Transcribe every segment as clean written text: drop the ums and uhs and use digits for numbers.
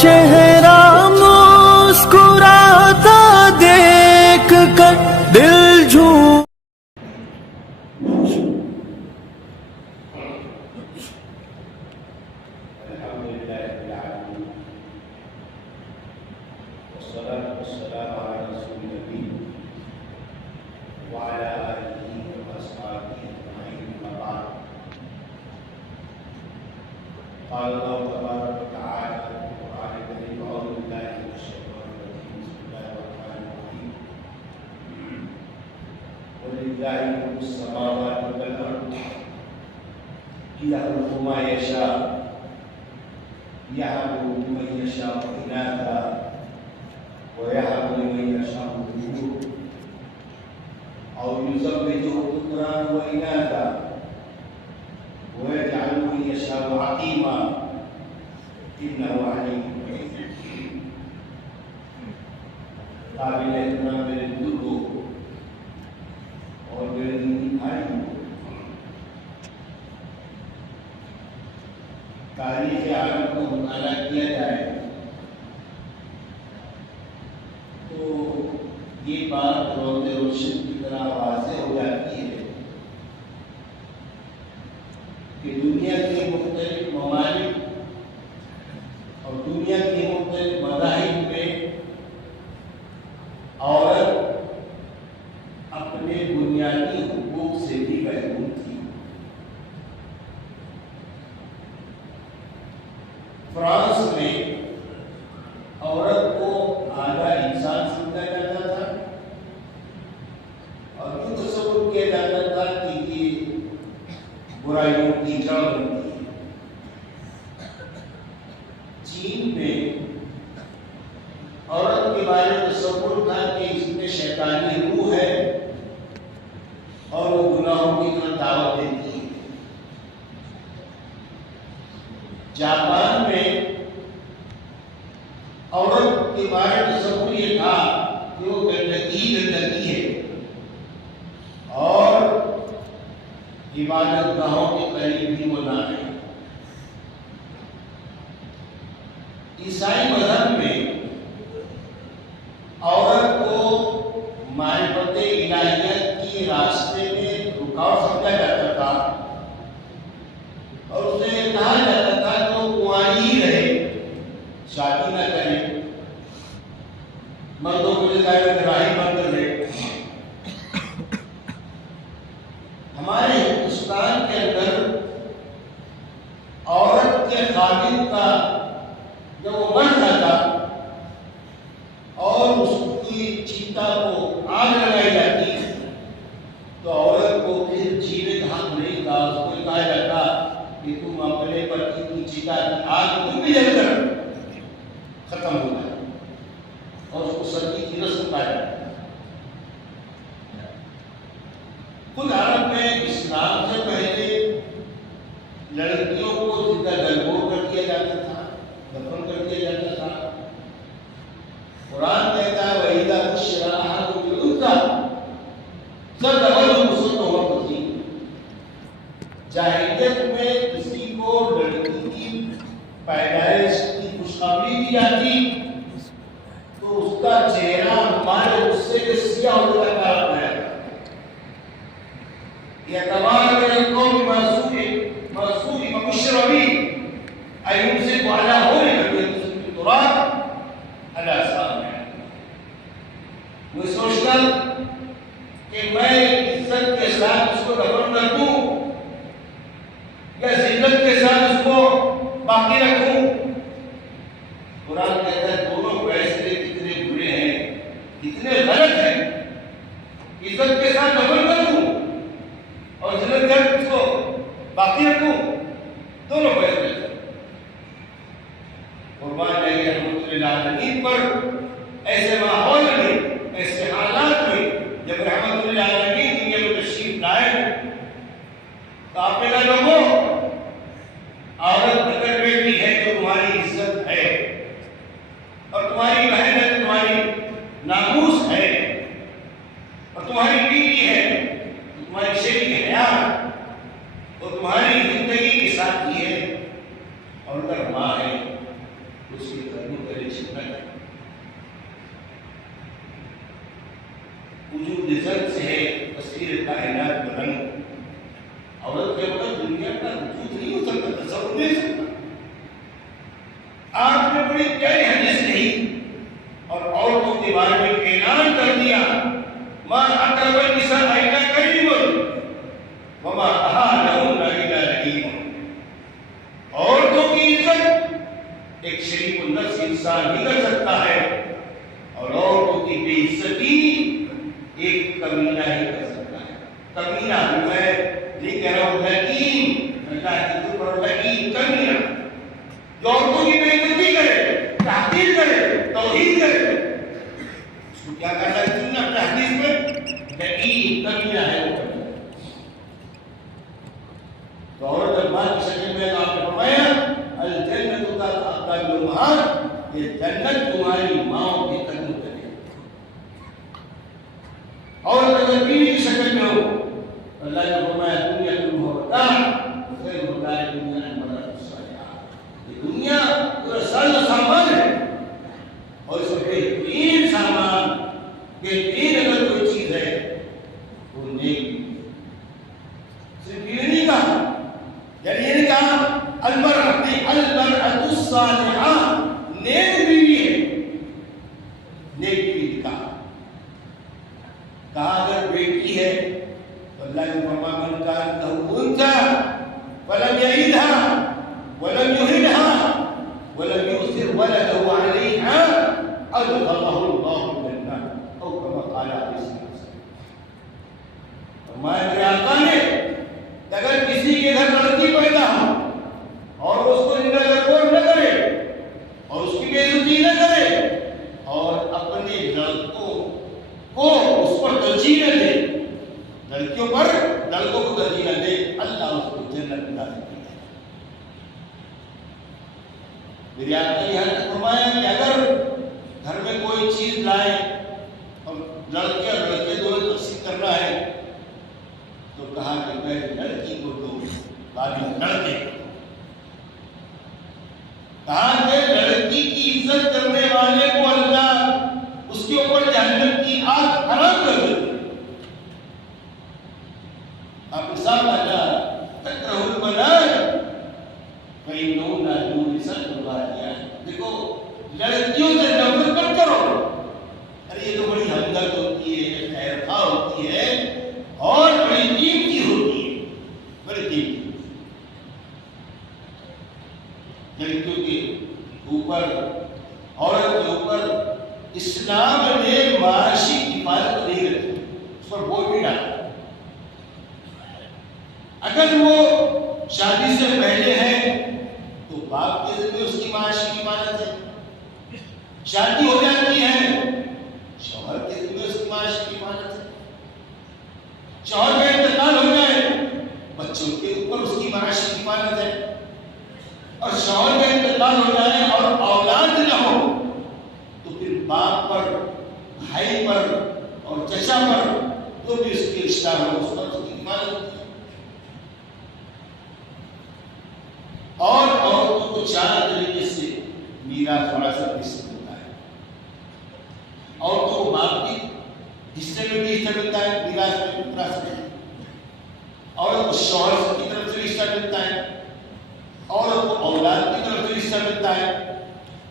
چہرہ مسکراتا دیکھ کر دل جھوم قال الله تبارك وتعالى في القرآن الكريم أعوذ بالله من الشيطان الرجيم بسم الله الرحمن الرحيم ولله ملك السماوات والأرض يخلق ما يشاء يهب لمن يشاء إناثا ويهب لمن يشاء الذكور أو يزوجه ذكرانا وإناثا ويجعل من يشاء عقيما انه عليم قابل احترام میرے بزرگوں اور میرے دینی بھائیوں، تاریخ عالم کو مطالعہ کیا جائے تو یہ بات روز روشن کی طرح واضح ہو جاتی ہے کہ دنیا کے مختلف ممالک اور دنیا کے مختلف مذاہب میں عورت اپنے بنیادی حقوق سے بھی محروم تھی۔ فرانس میں عورت کو آدھا انسان سمجھا جاتا تھا اور یہ تصور کیا جاتا تھا کہ یہ برائیوں کی جڑ ہوتی ہے۔ چین میں عورت کے بارے میں تصور تھا کہ اس میں شیطانی روح ہے اور وہ گناہوں کی طرف دعوت دیتی ہے۔ جاپان میں عورت کے بارے میں تصور یہ تھا کہ وہ گندگی ہے اور عبادت گاہوں کے قریب بھی وہ نہ ہے۔ عیسائی مذہب میں عورت کو معرفت الہیت کی راستے میں رکاوٹ سمجھا جاتا تھا اور اسے کہا جاتا تھا کہ وہ کنواری ہی رہے، شادی نہ کرے، مردوں کو راہی بند کر دے۔ ہمارے ہندوستان کے اندر عورت کے خادم کا جب وہ مر جاتا اور اس کی چیتا کو آگ لگائی جاتی تو عورت کو پھر جیوت حق نہیں تھا، اس کو کہا جاتا کہ تم اپنے پتی کی چیتا کی آگ تم بھی جل کر ختم ہو جائے اور اس کو ستی کی رسم کہا جاتا۔ خود عرب میں اسلام سے پہلے لڑکیوں کو زندہ گلگور کر دیا جاتا تھا، دفن کر دیا جاتا تھا۔ قرآن کہتا ہے وَإِذَا بُشِّرَ أَحَدُهُم بِالْأُنثَىٰ ظَلَّ وَجْهُهُ مُسْوَدًّا كَظِيمًا۔ جاہلیت میں کسی کو لڑکی کی پیدائش کی خوشخبری دی جاتی تو اس کا چہرہ ہمارے غصے کے سیاہ ہوتا تھا۔ يتوارى من القوم ما سوء وبشر به أيمسك على هون من يمسك بالتراب على سامع۔ وہ سوچتا کہ میں عزت کے ساتھ اس کو دفن کر دوں یا ذلت کے ساتھ اس کو باقی رکھوں۔ قرآن کہتا ہے دونوں فیصلے کتنے برے ہیں، کتنے غلط ہیں۔ عزت کے ساتھ دفن کر دوں اور ذلت کر اس کو باقی رکھوں، دونوں فیصلے۔ قربان جائیے رحمۃ للعالمین پر ایسے ماحول میں، ایسے حالات میں جب رحمۃ للعالمین دنیا میں تشریف لائے تو آپ نے کہا لوگوں عورت اگر بیٹی ہے تو تمہاری عزت ہے اور تمہاری بہن ہے، تمہاری ناموس ہے اور تمہاری بیوی ہے، تمہاری شریک حیات اور تمہاری زندگی کے ساتھی ہے، اور اگر ماں ہے اس کی جنت ہے. وجود ذات سے ہے تصویر کائنات کا رنگ. عورت کے بغیر دنیا کا وجود نہیں ہو سکتا, تصور نہیں ہو سکتا. آپ نے بڑی پیاری حدیث نہیں اور عورتوں کے بارے میں اعلان کر دیا, ما اقرب النساء الا کریم وما اهانهن الا لئیم. عورتوں کی عزت ایک شریف النفس انسان ہی کر سکتا ہے, اور عورتوں کی بے عزتی ایک کمینہ ہی کر سکتا ہے. کمینہ میں یہ کہہ رہا ہوں لئیم, اللہ کی طرف پر لئیم کمینہ جو عورتوں کی بے عزتی کرے, تحقیر کرے, توہین کرے, اس کو کیا کہنا ہے سننا اپنے حدیث میں لئیم کمینہ ہے وہ. تو عورت جب ماں کی شکل میں آپ نے فرمایا الجنت اقدام الامہات, یہ جنت تمہاری ماں کے قدم کرے. عورت اگر بیوی کی شکل میں ہو, اللہ نے فرمایا دنیا تم ہو بتا خیر ہوتا ہے دنیا المرأة الصالحہ. یہ دنیا پورا سال سامان ہے, اور اس میں بہترین سامان, بہترین اگر کوئی چیز ہے وہ نیکی. صرف یہ نہیں کہا, یعنی یہ نہیں کہا المرأة الصالحہ نیک بیوی ہے, نیک بیوی کہا. اگر بیٹی ہے تو اللہ نے فرمایا من کان لہ انثى فلم یعدها ولم یہنها ولم یؤثر ولده علیها ادخلہ اللہ الجنہ او کما قال علیہ السلام. فرمایا میرے آقا نے اگر کسی کے گھر لڑکی پیدا ہو اور اس کو نگہبان نہ کرے اور اس کی بے عزتی نہ کرے اور اپنے لڑکوں کو اس پر ترجیح نہ دے, لڑکیوں پر لڑکوں کو ترجیح نہ دے, اللہ اس کو جنت میں داخل کرے. میری آقا نے یہاں تک فرمایا کہ اگر گھر میں کوئی چیز لائے اور لڑکے اور لڑکے دونوں تقسیم کرنا ہے تو کہا کہ پہلے لڑکی کو دو بعد میں لڑکے کو. کہا کہ لڑکی کی عزت کرنے والے کو اللہ اس کے اوپر جہنم کی آگ حرام کر دیتے. آپ کے ساتھ آجا تکرہ البنات فإنہن یورثن الغالبات. دیکھو لڑکیوں سے نفرت مت کرو, ارے یہ تو بڑی ہمدرد ہوتی ہے, خیر خواہ ہوتی ہے اور بڑی قیمتی ہوتی ہے, بڑی قیمتی. لڑکیوں کے اوپر, عورت کے اوپر اسلام نے معاشی حفاظت نہیں رکھی, اس پر بوجھ بھی ڈالا. اگر وہ شادی سے پہلے ہے تو باپ کے ذمہ اس کی معاشی حفاظت ہے, شادی ہو جاتی ہے شوہر کے ذمہ اس کی معاشی حفاظت ہے, شوہر کا انتقال ہو جائے بچوں کے اوپر اس کی معاشی حفاظت ہے, اور شوہر کا انتقال ہو جائے اور اولاد نہ ہو تو پھر باپ پر, بھائی پر اور چچا پر جو بھی اس کے رشتہ ہو اس پر اس کی حفاظت ہوتی ہے. اور عورتوں کو 4 طریقے سے میراث وراثت حصہ ملتا ہے. عورتوں کو باپ کے حصے میں بھی حصہ ملتا ہے, میراث میں وراثت میں. عورت کو شوہر کی طرف سے حصہ ملتا ہے, عورت کو اولاد کی طرف سے حصہ ملتا ہے,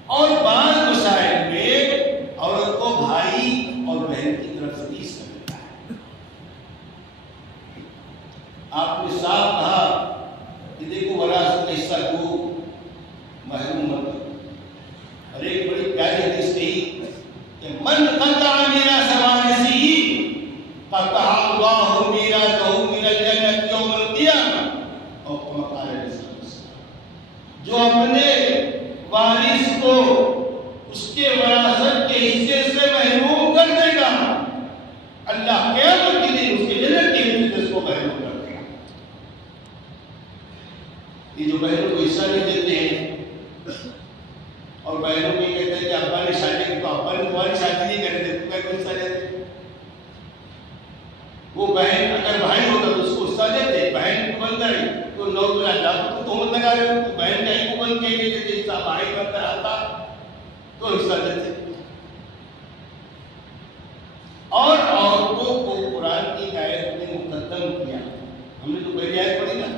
اور بعض مسائل میں عورت کو بھائی اور بہن کی طرف سے حصہ ملتا ہے. آپ نے صاف کہا کہ دیکھو وراثت کا حصہ کو محروم مت کرو. اور ایک بڑی پیاری حدیث کہی کہ من قطع میراث وارثه قطع اللہ میراثہ من الجنة یوم القیامہ او کما قال علیہ السلام. جو اپنے وارث کو اس کے وراثت کے حصے سے محروم کر دے گا, اللہ قیامت کے دن اس کے جنت کے حصے سے اس کو محروم کر دے گا. یہ جو بہنوں کو حصہ نہیں دیتے ہیں اور بہنوں کو کہتے ہیں کہ ابا نے شادی کی تو ابا نے تمہاری شادی نہیں کرنے دیتے, تمہیں کوئی حصہ دیتے. وہ بہن اگر بھائی ہوگا تو اس کو حصہ دیتے, بہن کو بن کر تو لوگ اللہ کو تہمت لگا رہے ہو, بہن کا ہی کو بن کے حصہ بھائی بن کر آتا تو حصہ دیتے. اور عورتوں کو قرآن کی آیت میں مقدم کیا. ہم نے تو پہلی آیت پڑھی نا,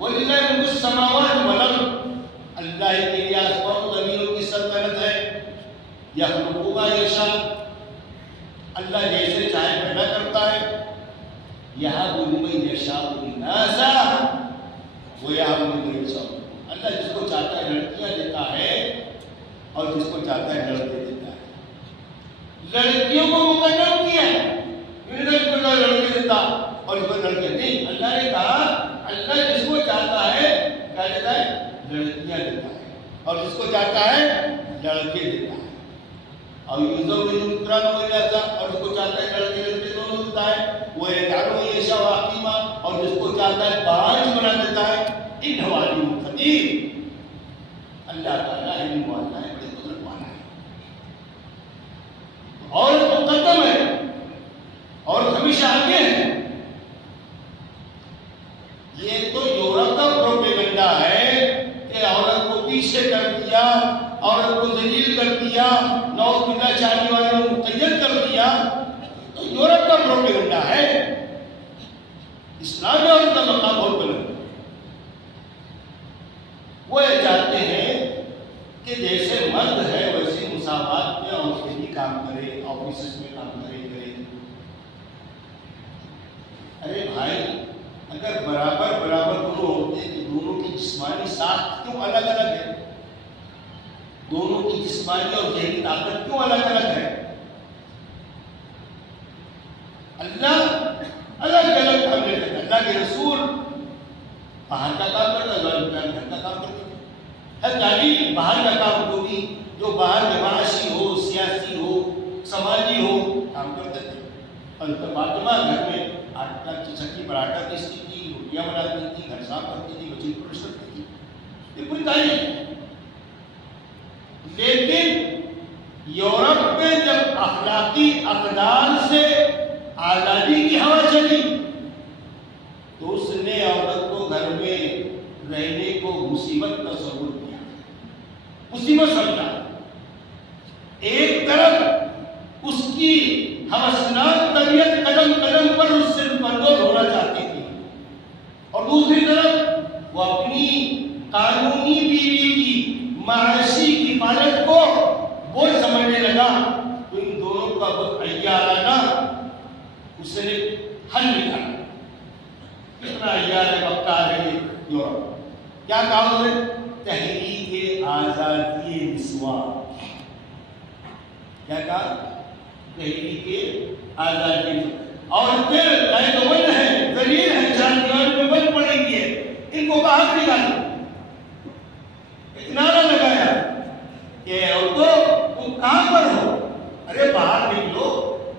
وَلِلَّهِ مُلْكُ السَّمَاوَاتِ وَالْأَرْضِ, اللہ کے لیے آسمان و زمینوں کی سلطنت ہے. يَخْلُقُ مَا يَشَاءُ, اللہ جیسے چاہے پیدا کرتا ہے. يَهَبُ لِمَن يَشَاءُ إِنَاثًا وَيَهَبُ لِمَن يَشَاءُ, اللہ جس کو چاہتا ہے لڑکیاں دیتا ہے اور جس کو چاہتا ہے لڑکے دیتا ہے. لڑکیوں کو مقدم کیا ہے, جس کو لڑکے دیتا اور جس کو لڑکے نہیں. اللہ نے کہا اللہ جس کو چاہتا ہے کیا دیتا ہے, لڑکیاں دیتا ہے, اور جس کو چاہتا ہے لڑکے دیتا ہے. اور یوزر میں مقرر ہو جاتا, اور جس کو چاہتا ہے لڑکے لڑکے دونوں دیتا ہے. وہ اعتراض یہ شاہ حکیمہ, اور جس کو چاہتا ہے باج بنا دیتا ہے. ان حوالی مقدیر, اللہ تعالیٰ علم والا ہے, بڑے قدرت والا ہے. اور مقدم ہے اور ہمیشہ آگے ہے. یہ تو یورپ کا پروپیگنڈا ہے کہ عورت کو پیچھے کر دیا, عورت کو ذلیل کر دیا, نوز باللہ چاہنے والوں کو مقید کر دیا. تو یورپ کا پروپیگنڈا ہے. اسلام میں ان کا مقام بہت بلند ہے. وہ یہ چاہتے ہیں کہ جیسے مرد ہے ویسے مساوات میں عورتیں بھی کام کرے, آفیسز میں کام کرے. ارے بھائی, اگر برابر دونوں ہوتے تو دونوں کی جسمانی ساخت کیوں الگ الگ ہے؟ دونوں کی جسمانی اور ذہنی طاقت کیوں الگ الگ ہے؟ اللہ الگ الگ کام لیتا ہے. اللہ کے رسول باہر کا کام کرتا ہے, گھر کا کام کرتا ہے. تعلیم باہر کا کام کو بھی جو باہر میں معاشی ہو, سیاسی ہو, سماجی ہو, کام کرتے تھے. اور فاطمہ گھر میں آٹا چکی پراٹھا پیستی تھی, روٹیاں بناتی تھی, گھر صاف کرتی تھی, بچے کو پرورش کرتی تھی. یہ پوری تعلیم. لیکن یورپ میں جب اخلاقی اقدار سے آزادی کی ہوا چلی تو اس نے عورت کو گھر میں رہنے کو مصیبت تصور کیا, مصیبت سمجھا. ایک طرف اس کی ہوسناک طبیعت قدم قدم پر اس سے پردول ہونا چاہتی تھی, اور دوسری طرف وہ اپنی قانونی بیوی کی معاشی کفالت کو بوجھ سمجھنے لگا. تو ان دونوں کا بہت عیارانہ اس نے حل نکالا. کتنا عیار ہے, وقار ہے یورپ. کیا کہا اس نے؟ تحریک آزادی نسواں. کیا کہا؟ تحریک آزادی. اور پھر قیدوند ہے, ذلیل ہے, چار دیوار میں بند پڑے گی ہے, ان کو باہر نکالو. نعرہ لگایا کہ عورتوں تم کہاں پر ہو؟ ارے باہر نکلو,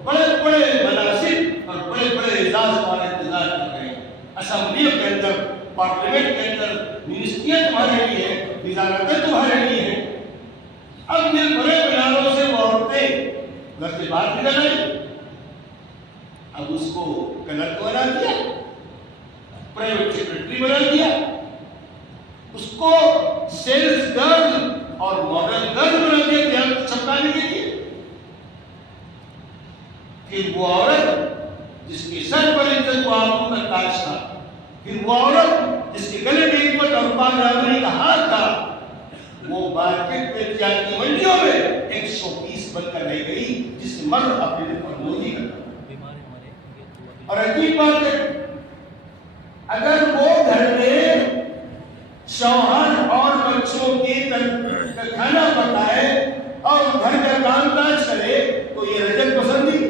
بڑے بڑے مناصب اور بڑے بڑے اعزاز ہمارا انتظار کر رہے ہیں. اسمبلیوں کے اندر, پارلیمنٹ کے اندر منسٹریاں تمہارے لیے ہیں, وزارتیں تمہارے لیے ہیں. اب یہ بڑے میناروں سے وہ عورتیں گھر سے باہر نکل آئی. اب اس کو کلرک بنا دیا, پرائیویٹ سیکرٹری بنا دیا, اس کو سیلز گرل اور ماڈل گرل بنا دیا دھیان چھپانے کے لیے. پھر وہ عورت جس کے سر پر عزت و آبرو کا تاج تھا, پھر وہ عورت جس کے گلے میں عزت اور پاکدامنی کا ہاتھ تھا, وہ مارکیٹ میں تجارتی منڈیوں میں ایک شو پیس بن کر رہ گئی جس سے مرد اپنے دل پر موزی کرتا. اور عجیب بات ہے, اگر وہ گھر میں شوہر اور بچوں کے کھانا پکائے اور گھر کا کام کاج کرے تو یہ رجت پسندی.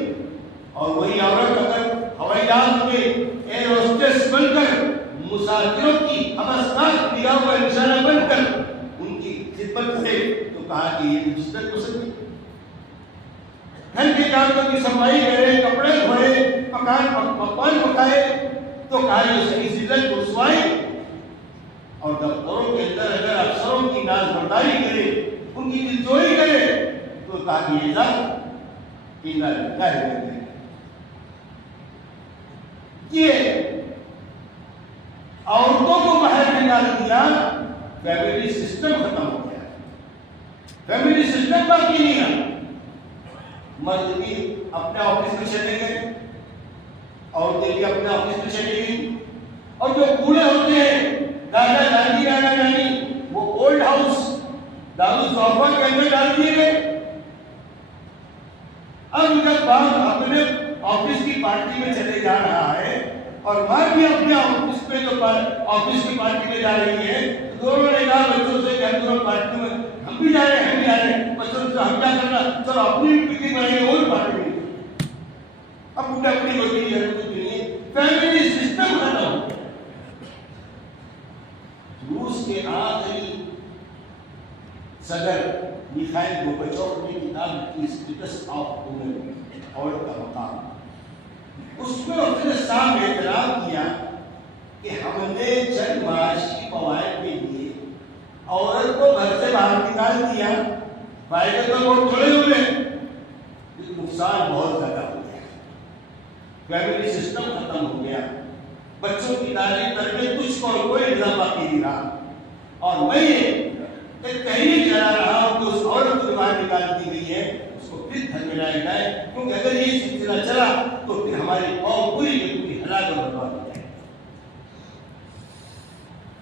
اور وہی عورت اگر ہوائی جہاز میں ایئر ہوسٹس بن کر مسافروں کی ہمسناک نگاہوں کا نشانہ بن کر ان کی خدمت سے, تو کہا کہ یہ رجت پسندی. گھر کے کاموں کی صفائی کرے, کپڑے دھوئے, پکوان پکائے, تو کہا یہ اس کی ذلت رسوائی. اور دفتروں کے اندر اگر افسروں کی ناز برداری کرے, ان کی دلجوئی کرے, تو کہا کہ یہ ذات پینا لگتا ہے. یہ عورتوں کو باہر نکال دیا, فیملی سسٹم ختم ہو گیا. فیملی سسٹم باقی نہیں ہے. مرد بھی اپنے آفس میں چلے گئے, عورتیں بھی اپنے آفس میں چلے گئی, اور جو بوڑھے ہوتے ہیں دادا دادی نانا نانی وہ اولڈ ہاؤس دارالصوفہ کے اندر ڈال دیے گئے. اب جب باپ اپنے آفس کی پارٹی میں چلے جا رہا ہے اور ماں بھی اپنے آفس میں تو آفس کی پارٹی میں جا رہی ہے, دونوں نے کہا بچوں سے کہ ہم دونوں پارٹی میں ہم بھی جا رہے ہیں, ہم بھی جا رہے ہیں, بچوں سے ہم کیا کرنا, چلو اپنی پکنک بنائیں گے اور پارٹی میں. اب اپنی کوئی بھی ضرورت نہیں ہے, فیملی سسٹم ختم ہو گیا. روس کے آخری صدر میخائیل گورباچوف نے کتاب لکھی اسٹیٹس آف وومن, عورت کا مقام. اس میں اس نے صاف اعتراف کیا کہ ہم نے چند معاشی فوائد کے لیے عورت کو گھر سے باہر نکال دیا. فائدے تو بہت تھوڑے ہوئے لیکن نقصان بہت زیادہ ہو گیا. فیملی سسٹم ختم ہو گیا, بچوں کی تعلیم تربیت کچھ کو کوئی نظام باقی نہیں رہا. اور میں ایک تحریک چلا رہا ہوں کہ اس عورت کو باہر نکال دی گئی ہے اس کو پھر گھر میں لایا جائے, کیونکہ اگر یہ سلسلہ چلا تو پھر ہماری قوم پوری کی پوری ہلاک اور برباد ہو جائے.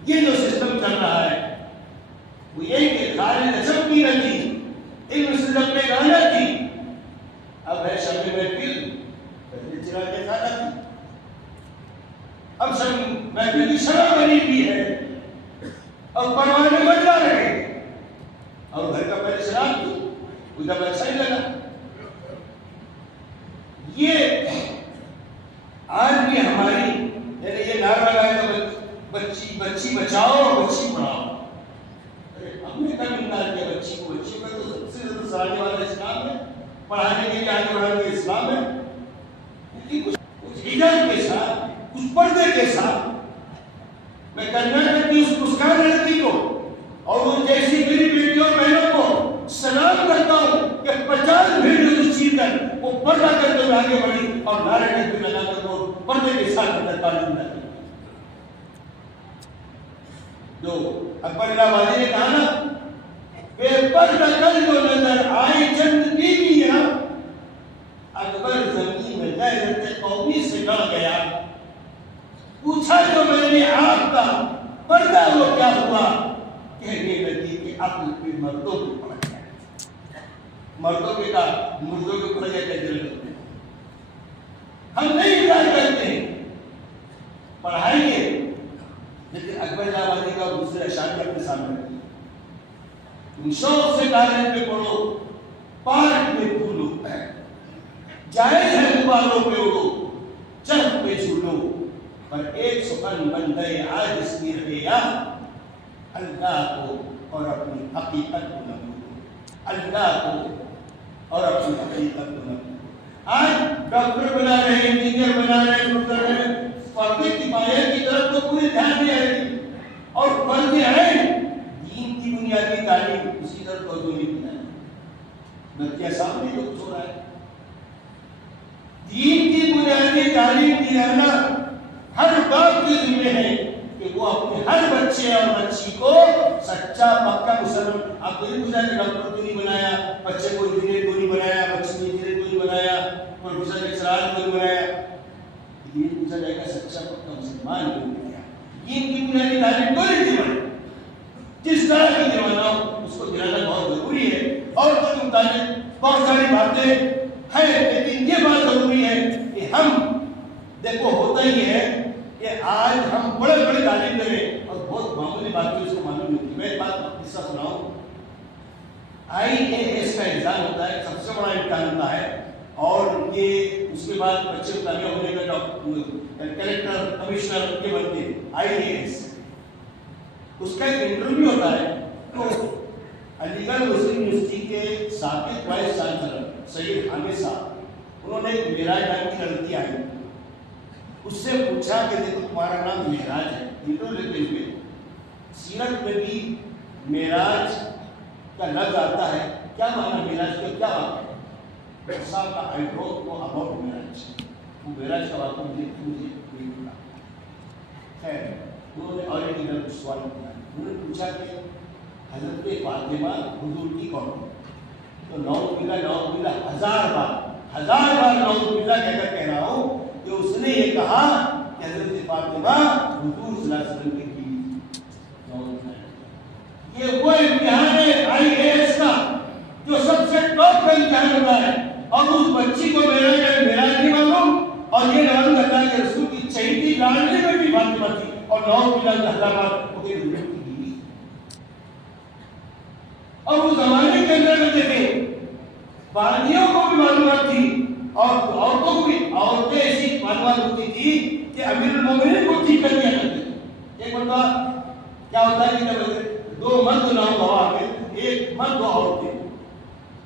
یہ جو سسٹم چل رہا ہے وہ یہ کہ خالد اچھب کی نہ تھی, علم سسٹم میں گانا تھی, اب ہے شب محفل پہلے چلا کے کھانا تھی. اب سب محفل کی شرح بنی ہوئی ہے اور پروانے بن جا رہے ہیں, اور گھر کا پہلے شراب تھی وہ جب اچھا ہی لگا. یہ آج بھی ہماری یعنی یہ نعرہ لگایا تھا بچی بچی بچاؤ بچی پڑھاؤ. ہم نے کب انکار کیا بچی کو؟ بچی کا تو سب سے زیادہ سرانے والا اسلام ہے, پڑھانے کے لیے آگے بڑھانے کے اسلام ہے. کچھ حجاب کے ساتھ کچھ پردے کے ساتھ میں کرنا کرتی اس مسکان لڑکی کو اور وہ جیسی میری بیٹیوں اور بہنوں کو سلام کرتا ہوں کہ 50 بھیڑ چیر کر وہ پردہ کرتے ہوئے آگے بڑھی اور نعرے ٹکے لگا کر وہ پردے کے ساتھ اندر تعلیم لائی. جو اکبر اللہ والی نے کہا نا بے پردہ کل جو نظر آئے چند بیویاں, اکبر زمین میں غیرت قومی سے ڈر گیا. پوچھا جو میں نے آپ کا پردہ وہ کیا ہوا, کہنے لگی کہ عقل پہ مردوں پہ پڑ گیا. مردوں پہ کہا مردوں پہ پڑ گیا کہتے لگتے ہیں. ہم نہیں انکار کرتے ہیں, پڑھائیں گے, لیکن اکبر آبادی کا دوسرے اشعار اپنے سامنے رکھیے. تم شوق سے کالج پہ پڑھو, پارک میں پھولو, جائز ہے غباروں پہ اڑو, چرخ پہ جھولو, پر ایک سخن بن گئے آج اس کی رہیا, اللہ کو اور اپنی حقیقت کو نہ بھولو, اللہ کو اور اپنی حقیقت کو نہ بھولو. آج ڈاکٹر بنا رہے ہیں, انجینئر بنا رہے ہیں, ڈاکٹر رہے ہیں, فرد کفایت کی طرف تو پورے دھیان دے رہے ہیں, اور فرض عین دین کی بنیادی تعلیم اس کی طرف توجہ نہیں دیا. بلکہ سامنے جو کچھ ہو رہا ہے, دین کی بنیادی تعلیم دلانا ہر باپ کے ذمہ ہے کہ وہ اپنے ہر بچے اور بچی کو سچا پکا مسلمان. آپ کو نہیں پوچھا کہ ڈاکٹر کو نہیں بنایا, بچے کو انجینئر کو نہیں بنایا, بچے کو انجینئر کو نہیں بنایا, پروفیسر لیکچرار کو نہیں بنایا. یہ پوچھا جائے گا سچا پکا مسلمان کو نہیں بنایا. دین کی بنیادی تعلیم کو نہیں دی, جس طرح کی دلانا ہو اس کو دلانا بہت ضروری ہے. اور اس کے متعلق بہت ساری باتیں ہیں, لیکن یہ بات ضروری ہے کہ ہم دیکھو ہوتا ہی ہے کہ آج ہم بڑے بڑے تعلیم دے رہے ہیں اور بہت معمولی باتیں اس کو معلوم نہیں ہوتی. میں ایک بات قصہ سناؤں. IAS کا ایگزام ہوتا ہے, سب سے بڑا امتحان ہوتا ہے, اور یہ اس کے بعد بچے کامیاب ہونے کا کلیکٹر کمشنر یہ بنتے ہیں IAS. اس کا ایک انٹرویو ہوتا ہے. تو علی گڑھ مسلم یونیورسٹی کے سابق وائس چانسلر سید حامد صاحب, انہوں نے ایک معراج نام کی لڑکی آئی, اس سے پوچھا کہ دیکھو تمہارا نام معراج ہے, انٹرویو لیتے ہوئے سیرت میں بھی معراج کا لفظ آتا ہے, کیا معنی معراج کا, کیا واقعہ ہے؟ صاحب کا آئی ڈونٹ نو اباؤٹ معراج, وہ معراج کا واقعہ مجھے نہیں پتا. خیر انہوں نے اور ایک ادھر سوال کیا, انہوں نے پوچھا کہ حضرت فاطمہ حضور کی کون؟ تو نعوذ باللہ 1000 بار نعوذ باللہ کہہ رہا ہوں کہ اس نے یہ کہا کہ حضرت فاطمہ حضور صلی اللہ علیہ وسلم کی بیوی۔ یہ وہ امتحان ہے IAS کا جو سب سے ٹاپ کا امتحان ہوتا ہے، اور اس بچی کو میرا نہیں معلوم، اور یہ معلوم کرتا ہے کہ رسول کی چہیتی لاڈلی میں بھی فاطمہ تھی، اور نعوذ باللہ 1000 بار وہ کہ حضور کی بیوی۔ اور اس زمانے کے اندر میں دیکھیں باندیوں کو بھی معلومات تھی، اور عورتوں کو بھی، عورتیں ایسی معلومات ہوتی تھی کہ امیر المومنین کو ٹھیک کر دیا کرتے تھے۔ ایک مرتبہ کیا ہوتا ہے کہ جب 2 مرد نہ گواہ کے، ایک مرد 2 عورتیں،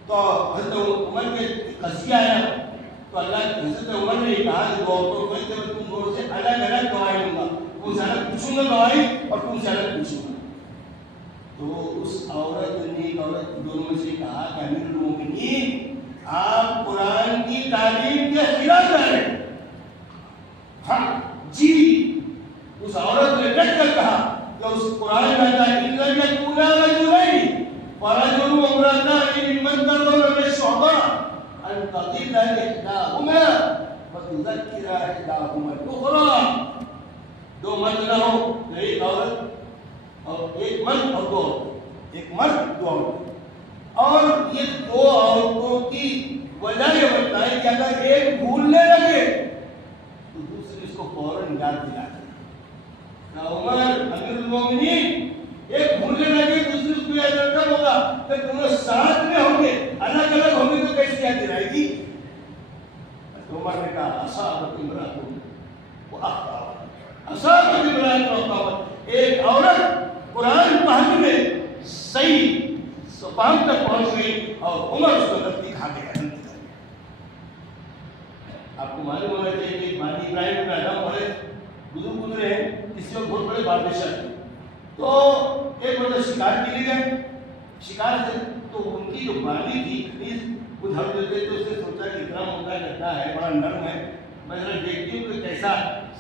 تو حضرت عمر کے قضیہ آیا تو حضرت عمر نے یہ کہا کہ 2 عورتوں کو تم دونوں سے الگ گواہی لوں گا، تم سے الگ پوچھوں گا گواہی اور تم سے الگ پوچھوں گا۔ تو اس عورت نے دونوں میں سے کہا کہ امیر المومنین آپ قرآن کی تعلیم کے خلاف جا رہے ہیں۔ ہاں جی، اس عورت نے ڈٹ کر کہا کہ اس قرآن میں آتا ہے اِنَّ يَكُونَا رَجُلَيْنِ وَرَجُلٌ وَامْرَأَتَانِ مِمَّنْ تَرْضَوْنَ مِنَ الشُّهَدَاءِ أَنْ تَضِلَّ إِحْدَاهُمَا وَتُذَكِّرَ إِحْدَاهُمَا الْأُخْرَىٰ۔ 2 مرد نہ ہو تو ایک عورت، اور ایک مرد اور 2 عورت، ایک مرد 2 عورت، اور یہ 2 عورتوں کی وجہ یہ بتائی کہ اگر ایک بھولنے لگے تو دوسری اس کو فوراً یاد دلا دے۔ عمر امیر المومنین ایک بھولنے لگے دوسری اس کو یاد رکھنا ہوگا، پھر دونوں ساتھ میں ہوں گے، الگ الگ ہوں گے تو کیسے یاد دلائے گی؟ عمر نے کہا اصابت امرأۃ واخطأت، اصابت امرأۃ واخطأت، ایک عورت قرآن پڑھنے میں صحیح فہم تک پہنچ گئی اور عمر اس کو غلطی کھا گیا، غلطی کر گیا۔ آپ کو معلوم ہونا چاہیے کہ مانی ابراہیم کا نام بڑے بزرگ گزرے ہیں، کسی وقت بہت بڑے بادشاہ تھے، تو ایک بڑا شکار کے لیے گئے، شکار سے تو ان کی جو بانی تھی پلیز ادھر دیتے تو اس نے سوچا کہ اتنا موقع لگتا ہے، بڑا نرم ہے، میں ذرا دیکھتی ہوں کہ کیسا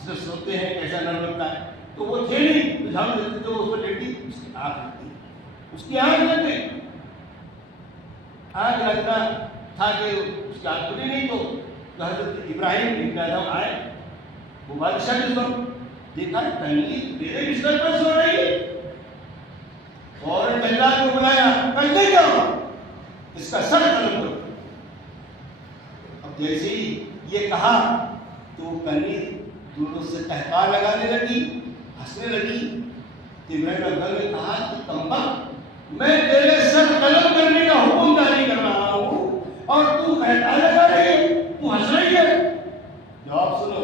سوتے ہیں، کیسا نرم لگتا ہے، تو وہ تھے نہیں، ادھر دیتے تو اس کو دیکھتی اس کی آنکھ لگتی، اس کی آنکھ لگ گئی، آنکھ لگتا تھا کہ اس کی آنکھ کھلی نہیں، تو حضرت ابراہیم ابن ادم آئے، وہ بادشاہ نے سن دیکھا کنگھی میرے بستر پر سو رہی ہے، فوراً جلاد کو بلایا، کنگھی کیا ہوا؟ اس کا سر قلم کرو۔ اب جیسے ہی یہ کہا تو کنگھی دونوں سے قہقہ لگانے لگی، ہنسنے لگی۔ ابراہیم ابن نے کہا کہ کمبخت، میں تیرے سر قلم کرنے کا حکم جاری کر رہا ہوں اور تو قہقہ لگا رہی ہے، تو ہنس رہی ہے۔ جواب سنو،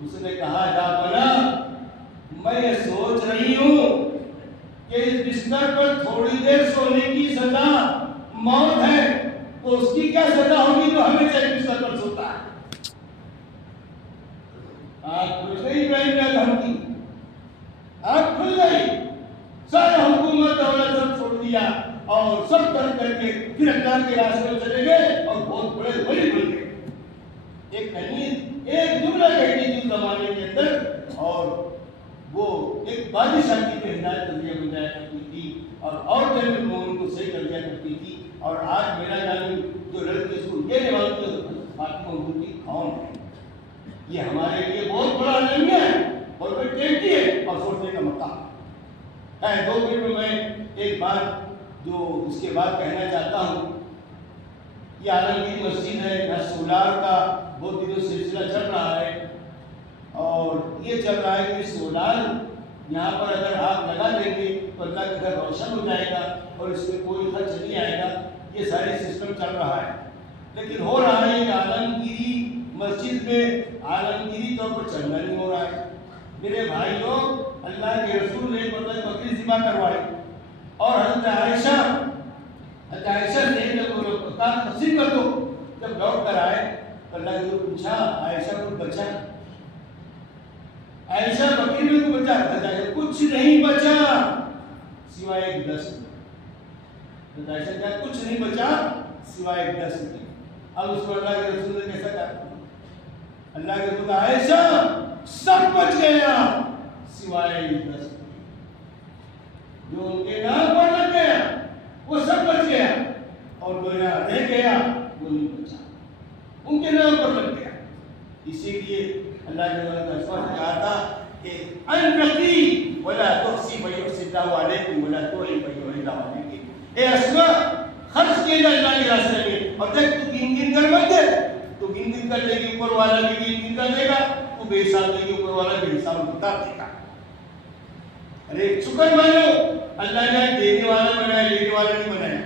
اس نے کہا جا بنا، میں یہ سوچ رہی ہوں کہ اس بستر پر تھوڑی دیر سونے کی سزا موت ہے، تو اس کی کیا سزا ہوگی جو ہمیں چاہیے بستر پر سوتا ہے؟ آنکھ کھل گئی ابراہیم ادم کی، آنکھ کھل گئی، سارا حکومت دولت سب چھوڑ دیا اور سب ترک کر کے پھر اللہ کے راستے میں چلے گئے اور بہت بڑے ولی بن گئے۔ ایک کنیز ایک جملہ کہتی تھی اس زمانے کے اندر، اور وہ ایک بادشاہ کی ہدایت کر دیا بن جایا کرتی تھی، اور جنگ مومن کو صحیح کر دیا کرتی تھی۔ اور آج میرا جان جو لڑکی اس کو یہ نہیں معلوم فاطمہ حضور کی کون ہے، یہ ہمارے لیے بہت بڑا المیہ ہے، بہت بڑی ٹینٹی ہے اور سوچنے کا مقام ہے۔ 2 منٹ میں ایک بات جو اس کے بعد کہنا چاہتا ہوں، یہ عالمگیر مسجد ہے، یہاں سولار کا بہت دنوں سے سلسلہ چل رہا ہے، اور یہ چل رہا ہے کہ سولار یہاں پر اگر آپ لگا دیں گے تو اللہ کا گھر روشن ہو جائے گا اور اس میں کوئی خرچ نہیں آئے گا، یہ سارے سسٹم چل رہا ہے۔ لیکن ہو رہا ہے کہ عالمگیری مسجد میں عالمگیری طور پر چلنا نہیں ہو رہا ہے۔ میرے بھائیوں، اللہ کے رسول نے مطلب بکری ذبح کروائی، اور حضرت عائشہ سے جب تقسیم کر دو، جب لوٹ کر آئے تو اللہ نے پوچھا عائشہ کو بچا؟ عائشہ بکری میں کو بچا؟ کچھ نہیں بچا سوائے ایک دست۔ عائشہ کیا کچھ نہیں بچا سوائے ایک دست۔ اب اس کو اللہ کے رسول نے کیسا کہا؟ اللہ کے رسول عائشہ سب بچ گیا سوائے ایک دست۔ جو ان کے نام پر لگ گیا وہ سب بچ گیا، اور جو یہاں رہ گیا وہ نہیں بچا، ان کے نام پر لگ گیا۔ اسی لیے اللہ نے کہا تھا کہ انفقی ولا تحسی فیحسی اللہ علیکم ولا تعن فیعن اللہ علیکم، اے اسما خرچ کیے جائے اللہ کے راستے میں، اور دیکھ تو گن گن کر مت دے، تو گن گن کر دے گی اوپر والا بھی گن گن کر دے گا، تو بے حساب دے گی اوپر والا بے حساب کتاب دے گا۔ ارے شکر مانو، اللہ نے دینے والا بنایا، لینے والا نہیں بنایا۔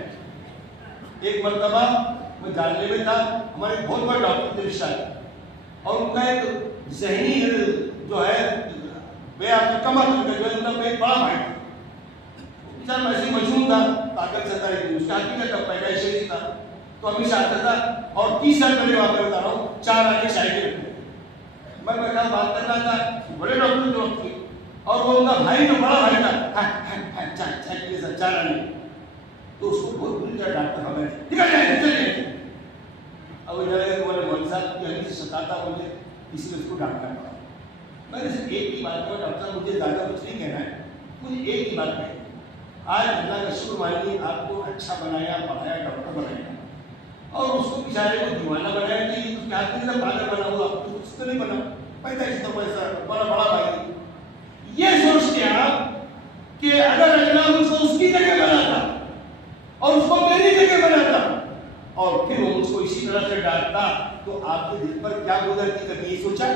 ایک مرتبہ میں جاننے میں تھا، ہمارے بہت بڑے ڈاکٹر تھے رشتہ، اور ان کا ایک ذہنی جو ہے بے کمر جو ہے ان کا ایک بڑا بھائی تھا، بیچارہ ایسے مجنون تھا، طاقت سے تھا، اس کا حقیقت تھا، پیدائش سے تھا، تو ہمیشہ آتا تھا، اور 30 سال پہلے واقعہ بتا رہا ہوں، 4 آنے شاہی کے میں بیٹھا بات کر رہا تھا، بڑے ڈاکٹر جو وقت کے، اور وہ ان کا بھائی جو بڑا بھائی تھا، چار آنے، تو اس کو بہت بری طرح ڈانٹتا تھا، میں نکل جائے چلے، اب ادھر ہے کہ مولوی صاحب کی حدیث سے ستاتا مجھے، اس لیے اس کو ڈانٹنا پڑا۔ میں نے صرف ایک ہی بات کہا، ڈاکٹر صاحب مجھے زیادہ کچھ نہیں کہنا ہے، مجھے ایک ہی بات کہنا ہے، آج اللہ کا شکر مانیے آپ کو اچھا بنایا، پڑھایا، ڈاکٹر بنایا، اور اس کو بیچارے کو دیوانہ بنایا کہ یہ تو کیا کرے پاگل بنا ہوا، تو کچھ تو نہیں بنا، پیدائش تو پیسہ بڑا بھائی۔ یہ سوچتے آپ کہ اگر اللہ مجھ کو اس کی جگہ بناتا اور اس کو میری جگہ بناتا اور پھر وہ مجھ کو اسی طرح سے ڈالتا تو آپ کے دل پر کیا گزرتی، کبھی یہ سوچا؟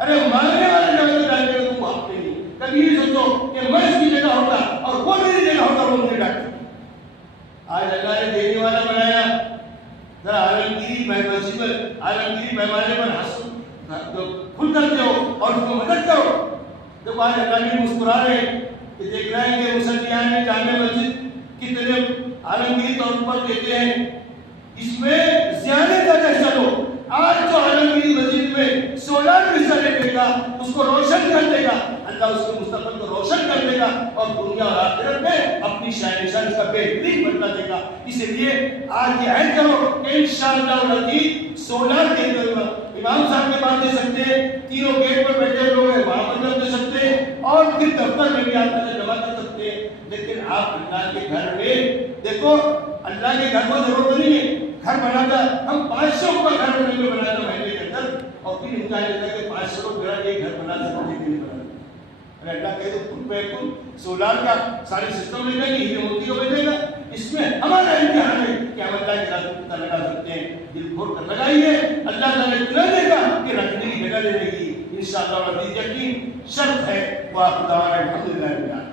ارے مانگنے والے جگہ ڈالنے میں تم آپ نہیں، کبھی یہ سوچو کہ میں اس کی جگہ ہوتا اور وہ میری جگہ ہوتا، وہ مجھے ڈالتا۔ آج اللہ نے دینے والا بنایا، ذرا عالمگیری پیمانے پر ہنسو، کھل کرتے ہو اور اس کو مدد کرو۔ جب آج اللہ نے مسکرا رہے کہ دیکھ رہے ہیں کہ مسلمان جامع مسجد کتنے عالمگیری طور پر کہتے ہیں، اس میں زیادہ زیادہ چلو، آج جو عالمگیری مسجد میں سولار حصہ لے گا اس کو روشن کر دے گا، اللہ اس کے مستقبل کو روشن کر دے گا اور دنیا اور آخرت میں اپنی شان نشان کا بہترین بدلہ دے گا۔ اسی لیے آج یہ عہد کرو کہ انشاءاللہ العزیز سولار کے امام صاحب کے پاس دے سکتے ہیں، تینوں گیٹ پر بیٹھے لوگ ہیں وہاں پر دے سکتے ہیں، اور پھر دفتر میں بھی آپ پیسے جمع کر سکتے ہیں، لیکن آپ اللہ کے گھر میں دیکھو، اللہ کے گھر کو ضرورت نہیں ہے، گھر بناتا ہم 500 کا گھر بناتا مہینے کے اندر، اور پھر امکان لیتا ہے کہ 500 کو میرا ایک گھر بنا سکتے ہیں، نہیں بنا۔ اگر اللہ کہے تو خود پہ خود سولار کا ساری سسٹم لے جائے گی، ہیرے موتی کو بھیجے گا، اس میں ہمارا امتحان ہے کہ ہم اللہ کے راستے پر لگا سکتے ہیں، دل کھول کر لگائیے، اللہ تعالیٰ اتنا دے گا کہ رکھنے کی جگہ دے دے گی، انشاءاللہ العزیز یقین شرط ہے۔ وآخر دعوانا الحمدللہ رب العالمین۔